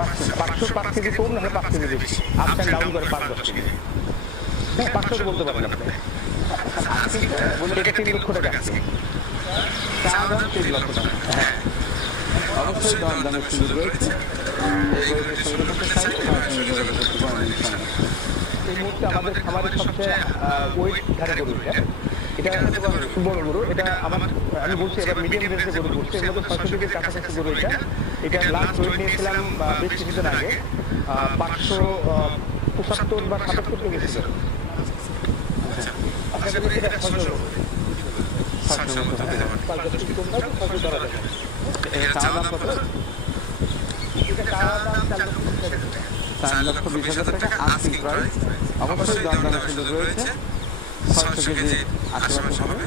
5 KG কম না 5 KG বেশি, up and down করে 5-10 কেজি। হ্যাঁ 500 বলতে পারেন আপনি। এটা 3 লক্ষ টাকা আছে। চা দাম 3 লক্ষ টাকা। হ্যাঁ অবশ্যই দরদামের সুযোগ রয়েছে। এই গরুটি সংগ্রহ করতে চাইলে আমার সঙ্গে যোগাযোগ করতে পারেন ইনশাআল্লাহ। এই মুহূর্তে আমাদের খামারের সবচেয়ে ওয়েট ধারে গরু এটা বড় গরু। এটা আমি বলছি এবার মিডিয়াম রেঞ্জের গরু বলছি, এর মধ্যে 600 কেজির কাছাকাছি গরু। এটা লাস্ট ওয়েট নিয়েছিলাম বেশ কিছুদিন আগে 575 বা 77 কেজি ছিল। আশা করি এটা 600 চা দাম কত? 4,20,000 টাকা আস্কিং প্রাইস। অবশ্যই দরদামের সুযোগ রয়েছে। 600 কেজি আশেপাশে হবে।